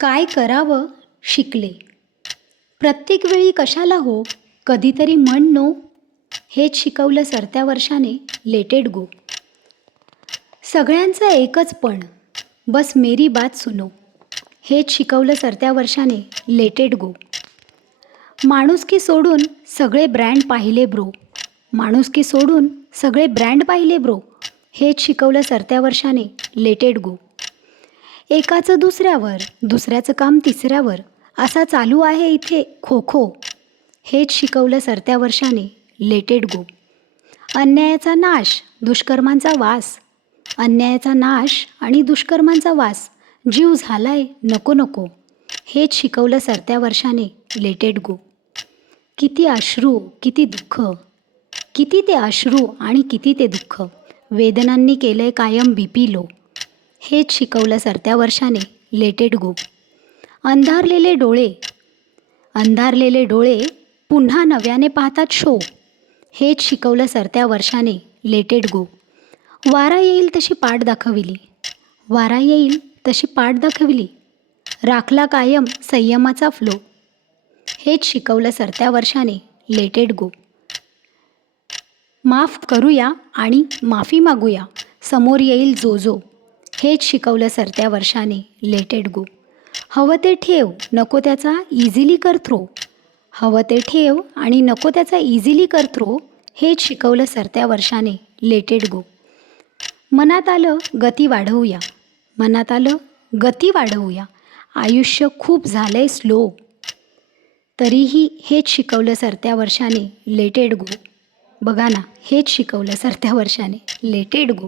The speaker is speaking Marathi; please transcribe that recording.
काय करावं शिकले. प्रत्येक वेळी कशाला हो, कधीतरी म्हण नो. हेच शिकवलं सरत्या वर्षाने लेट इट गो. सगळ्यांचं एकच पण, बस मेरी बात सुनो. हेच शिकवलं सरत्या वर्षाने लेट इट गो. माणुसकी सोडून सगळे ब्रँड पाहिले ब्रो. माणुसकी सोडून सगळे ब्रँड पाहिले ब्रो. हेच शिकवलं सरत्या वर्षाने लेट इट गो. एकाचं दुसऱ्यावर, दुसऱ्याचं काम तिसऱ्यावर, असा चालू आहे इथे खो खो. हेच शिकवलं सरत्या वर्षाने लेट इट गो. अन्यायाचा नाश, दुष्कर्मांचा वास. अन्यायाचा नाश आणि दुष्कर्मांचा वास, जीव झालाय नको नको. हेच शिकवलं सरत्या वर्षाने लेट इट गो. किती अश्रू, किती दुःख, किती ते अश्रू आणि किती ते दुःख, वेदनांनी केलंय कायम बीपी लो. हेच शिकवलं सरत्या वर्षाने लेट इट गो. अंधारलेले डोळे, अंधारलेले डोळे पुन्हा नव्याने पाहतात शो. हेच शिकवलं सरत्या वर्षाने लेट इट गो. वारा येईल तशी पाठ दाखविली, वारा येईल तशी पाठ दाखविली, राखला कायम संयमाचा फ्लो. हेच शिकवलं सरत्या वर्षाने लेट इट गो. माफ करूया आणि माफी मागूया, समोर येईल जो जो. हेच शिकवलं सरत्या वर्षाने लेट इट गो. हवं ते ठेव, नको त्याचा इझिली कर थ्रो. हवं ते ठेव आणि नको त्याचा इझिली कर थ्रो. हेच शिकवलं सरत्या वर्षाने लेट इट गो. मनात आलं गती वाढवूया, मनात आलं गती वाढवूया, आयुष्य खूप झालंय स्लो. तरीही हेच शिकवलं सरत्या वर्षाने लेट इट गो. बघा ना, हेच शिकवलं सरत्या वर्षाने लेट इट गो.